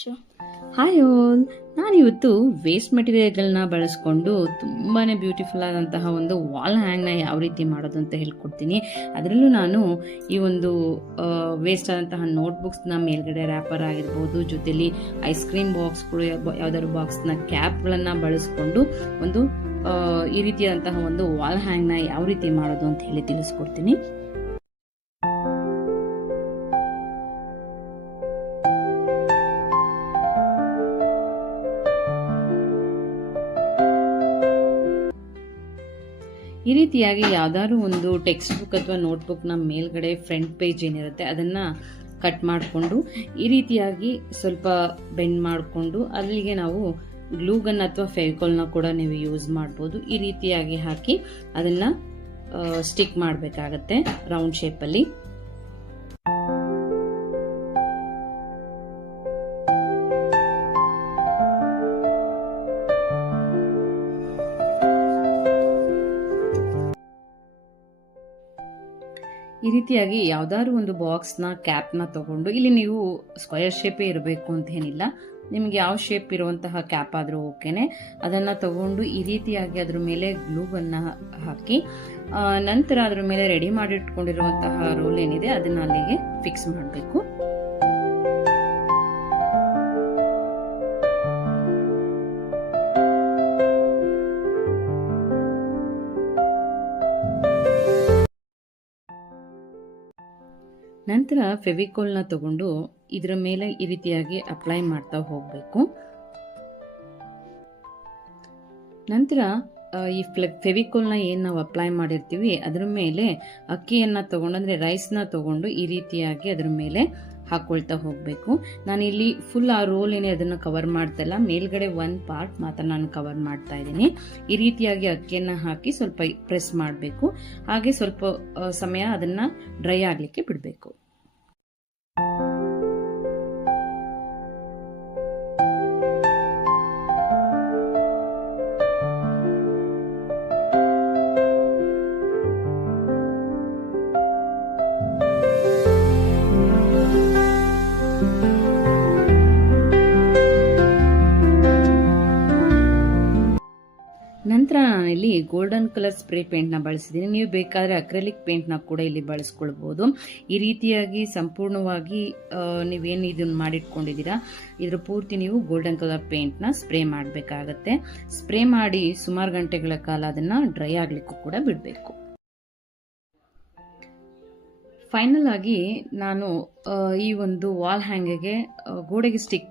Show hi all, ನಾನಿವತ್ತು waste ಮೆಟೀರಿಯಲ್ಗಳನ್ನ ಬಳಸ್ಕೊಂಡು ತುಂಬಾ ಬ್ಯೂಟಿಫುಲ್ ಆದಂತಹ ಒಂದು ವಾಲ್ ಹ್ಯಾಂಗ್ನ ಯಾವ ರೀತಿ ಮಾಡೋದು ಅಂತ ಹೇಳ್ಕೊಡ್ತೀನಿ. ಅದರಲ್ಲೂ ನಾನು ಈ ಒಂದು ವೇಸ್ಟ್ ಆದಂತಹ ನೋಟ್ಬುಕ್ಸ್ನ ಮೇಲ್ಗಡೆ ರ್ಯಾಪರ್ ಆಗಿರ್ಬೋದು, ಜೊತೆಲಿ ಐಸ್ ಕ್ರೀಮ್ ಬಾಕ್ಸ್ಗಳು, ಯಾವ್ದಾದ್ರು ಬಾಕ್ಸ್ನ ಕ್ಯಾಪ್ಗಳನ್ನು ಬಳಸ್ಕೊಂಡು ಒಂದು ಈ ರೀತಿಯಾದಂತಹ ಒಂದು ವಾಲ್ ಹ್ಯಾಂಗ್ನ ಯಾವ ರೀತಿ ಮಾಡೋದು ಅಂತ ಹೇಳಿ ತಿಳಿಸ್ಕೊಡ್ತೀನಿ. ಈ ರೀತಿಯಾಗಿ ಯಾವ್ದಾದ್ರು ಒಂದು ಟೆಕ್ಸ್ಟ್ ಬುಕ್ ಅಥವಾ ನೋಟ್ಬುಕ್ನ ಮೇಲ್ಗಡೆ ಫ್ರಂಟ್ ಪೇಜ್ ಏನಿರುತ್ತೆ ಅದನ್ನು ಕಟ್ ಮಾಡಿಕೊಂಡು ಈ ರೀತಿಯಾಗಿ ಸ್ವಲ್ಪ ಬೆಂಡ್ ಮಾಡಿಕೊಂಡು ಅಲ್ಲಿಗೆ ನಾವು ಗ್ಲೂಗನ್ ಅಥವಾ ಫೆವಿಕಾಲ್ನ ಕೂಡ ನೀವು ಯೂಸ್ ಮಾಡ್ಬೋದು. ಈ ರೀತಿಯಾಗಿ ಹಾಕಿ ಅದನ್ನು ಸ್ಟಿಕ್ ಮಾಡಬೇಕಾಗತ್ತೆ ರೌಂಡ್ ಶೇಪಲ್ಲಿ. ಈ ರೀತಿಯಾಗಿ ಯಾವ್ದಾದ್ರು ಒಂದು ಬಾಕ್ಸ್ನ ಕ್ಯಾಪ್ನ ತಗೊಂಡು, ಇಲ್ಲಿ ನೀವು ಸ್ಕ್ವೇರ್ ಶೇಪೇ ಇರಬೇಕು ಅಂತ ಏನಿಲ್ಲ, ನಿಮ್ಗೆ ಯಾವ ಶೇಪ್ ಇರುವಂತಹ ಕ್ಯಾಪ್ ಆದರೂ ಓಕೆನೆ, ಅದನ್ನು ತಗೊಂಡು ಈ ರೀತಿಯಾಗಿ ಅದ್ರ ಮೇಲೆ ಗ್ಲೂವನ್ನು ಹಾಕಿ ನಂತರ ಅದ್ರ ಮೇಲೆ ರೆಡಿ ಮಾಡಿಟ್ಕೊಂಡಿರುವಂತಹ ರೋಲ್ ಏನಿದೆ ಅದನ್ನ ಅಲ್ಲಿಗೆ ಫಿಕ್ಸ್ ಮಾಡಬೇಕು. ನಂತರ ಫೆವಿಕಾಲ್ನ ತಗೊಂಡು ಇದರ ಮೇಲೆ ಈ ರೀತಿಯಾಗಿ ಅಪ್ಲೈ ಮಾಡ್ತಾ ಹೋಗಬೇಕು. ನಂತರ ಈ ಫೆವಿಕಾಲ್ನ ಏನು ನಾವು ಅಪ್ಲೈ ಮಾಡಿರ್ತೀವಿ ಅದ್ರ ಮೇಲೆ ಅಕ್ಕಿಯನ್ನು ತಗೊಂಡು, ಅಂದರೆ ರೈಸ್ನ ತಗೊಂಡು ಈ ರೀತಿಯಾಗಿ ಅದ್ರ ಮೇಲೆ ಹಾಕೊಳ್ತಾ ಹೋಗಬೇಕು. ನಾನಿಲ್ಲಿ ಫುಲ್ ಆ ರೋಲ್ ಏನೇ ಅದನ್ನು ಕವರ್ ಮಾಡ್ತಾ ಇಲ್ಲ, ಮೇಲ್ಗಡೆ ಒಂದು ಪಾರ್ಟ್ ಮಾತ್ರ ನಾನು ಕವರ್ ಮಾಡ್ತಾ ಇದ್ದೀನಿ. ಈ ರೀತಿಯಾಗಿ ಅಕ್ಕಿಯನ್ನು ಹಾಕಿ ಸ್ವಲ್ಪ ಪ್ರೆಸ್ ಮಾಡಬೇಕು. ಹಾಗೆ ಸ್ವಲ್ಪ ಸಮಯ ಅದನ್ನು ಡ್ರೈ ಆಗಲಿಕ್ಕೆ ಬಿಡಬೇಕು. ನಂತರ ನಾನಿಲ್ಲಿ ಗೋಲ್ಡನ್ ಕಲರ್ ಸ್ಪ್ರೇ ಪೇಂಟ್ನ ಬಳಸಿದ್ದೀನಿ. ನೀವು ಬೇಕಾದರೆ ಅಕ್ರೆಲಿಕ್ ಪೇಂಟ್ನ ಕೂಡ ಇಲ್ಲಿ ಬಳಸ್ಕೊಳ್ಬೋದು. ಈ ರೀತಿಯಾಗಿ ಸಂಪೂರ್ಣವಾಗಿ ನೀವೇನು ಇದನ್ನು ಮಾಡಿಟ್ಕೊಂಡಿದ್ದೀರಾ ಇದ್ರ ಪೂರ್ತಿ ನೀವು ಗೋಲ್ಡನ್ ಕಲರ್ ಪೇಂಟ್ನ ಸ್ಪ್ರೇ ಮಾಡಬೇಕಾಗತ್ತೆ. ಸ್ಪ್ರೇ ಮಾಡಿ ಸುಮಾರು ಗಂಟೆಗಳ ಕಾಲ ಅದನ್ನು ಡ್ರೈ ಆಗಲಿಕ್ಕೂ ಕೂಡ ಬಿಡಬೇಕು. ಫೈನಲ್ ಆಗಿ ನಾನು ಈ ಒಂದು ವಾಲ್ ಹ್ಯಾಂಗಿಗೆ ಗೋಡೆಗೆ ಸ್ಟಿಕ್